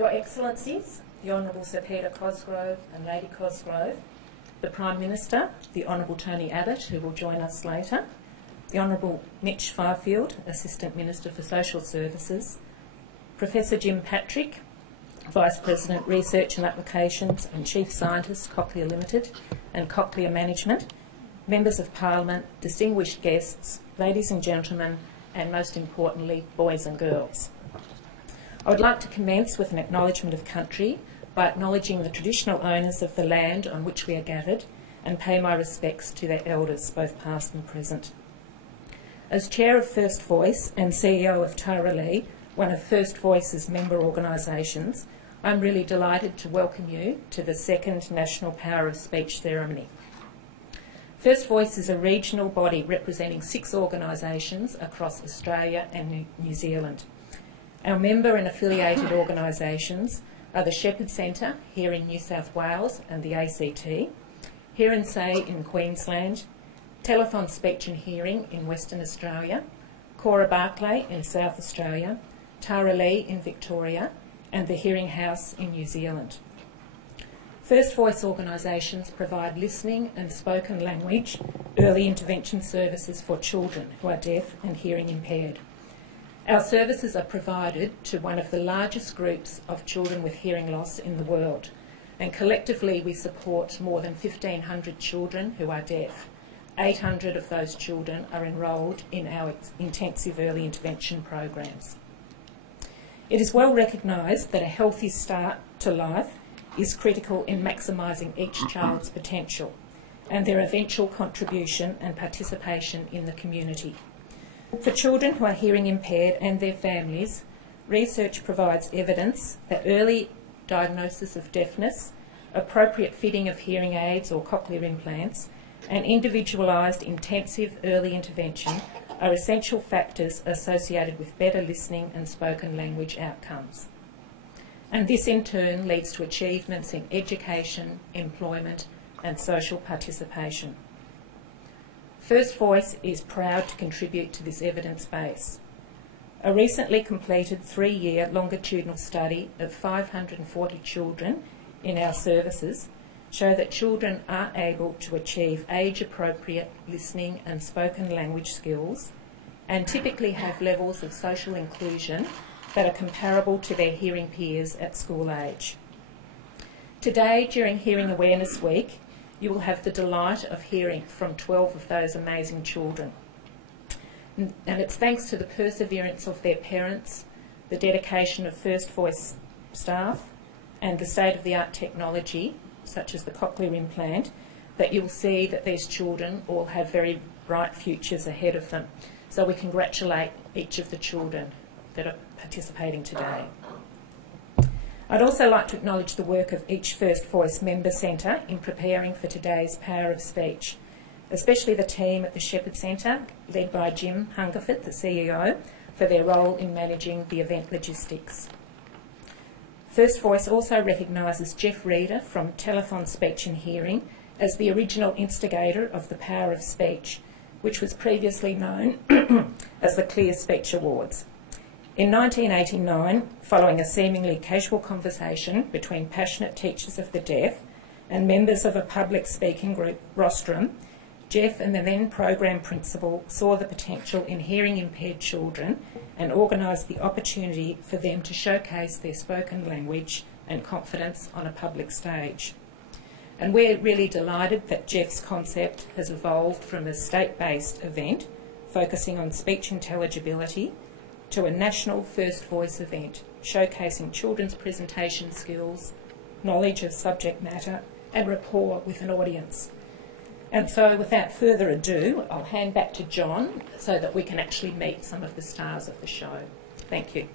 Your Excellencies, the Honourable Sir Peter Cosgrove and Lady Cosgrove, the Prime Minister, the Honourable Tony Abbott, who will join us later, the Honourable Mitch Fifield, Assistant Minister for Social Services, Professor Jim Patrick, Vice President Research and Applications and Chief Scientist, Cochlear Limited and Cochlear Management, Members of Parliament, distinguished guests, ladies and gentlemen, and most importantly, boys and girls. I would like to commence with an acknowledgement of country by acknowledging the traditional owners of the land on which we are gathered and pay my respects to their elders, both past and present. As Chair of First Voice and CEO of Therese, one of First Voice's member organisations, I'm really delighted to welcome you to the second National Power of Speech ceremony. First Voice is a regional body representing 6 organisations across Australia and New Zealand. Our member and affiliated organisations are the Shepherd Centre here in New South Wales and the ACT, Hear and Say in Queensland, Telethon Speech and Hearing in Western Australia, Cora Barclay in South Australia, Tara Lee in Victoria, and the Hearing House in New Zealand. First Voice organisations provide listening and spoken language early intervention services for children who are deaf and hearing impaired. Our services are provided to one of the largest groups of children with hearing loss in the world, and collectively we support more than 1,500 children who are deaf. 800 of those children are enrolled in our intensive early intervention programs. It is well recognised that a healthy start to life is critical in maximising each child's potential and their eventual contribution and participation in the community. For children who are hearing impaired and their families, research provides evidence that early diagnosis of deafness, appropriate fitting of hearing aids or cochlear implants, and individualised intensive early intervention are essential factors associated with better listening and spoken language outcomes. And this in turn leads to achievements in education, employment and social participation. First Voice is proud to contribute to this evidence base. A recently completed 3-year longitudinal study of 540 children in our services show that children are able to achieve age-appropriate listening and spoken language skills and typically have levels of social inclusion that are comparable to their hearing peers at school age. Today, during Hearing Awareness Week, you will have the delight of hearing from 12 of those amazing children. And it's thanks to the perseverance of their parents, the dedication of First Voice staff, and the state-of-the-art technology, such as the cochlear implant, that you'll see that these children all have very bright futures ahead of them. So we congratulate each of the children that are participating today. I'd also like to acknowledge the work of each First Voice member centre in preparing for today's Power of Speech, especially the team at the Shepherd Centre, led by Jim Hungerford, the CEO, for their role in managing the event logistics. First Voice also recognises Jeff Reader from Telethon Speech and Hearing as the original instigator of the Power of Speech, which was previously known as the Clear Speech Awards. In 1989, following a seemingly casual conversation between passionate teachers of the deaf and members of a public speaking group, Rostrum, Jeff and the then program principal saw the potential in hearing impaired children and organised the opportunity for them to showcase their spoken language and confidence on a public stage. And we're really delighted that Jeff's concept has evolved from a state-based event focusing on speech intelligibility to a national First Voice event showcasing children's presentation skills, knowledge of subject matter and rapport with an audience. And so without further ado, I'll hand back to John so that we can actually meet some of the stars of the show. Thank you.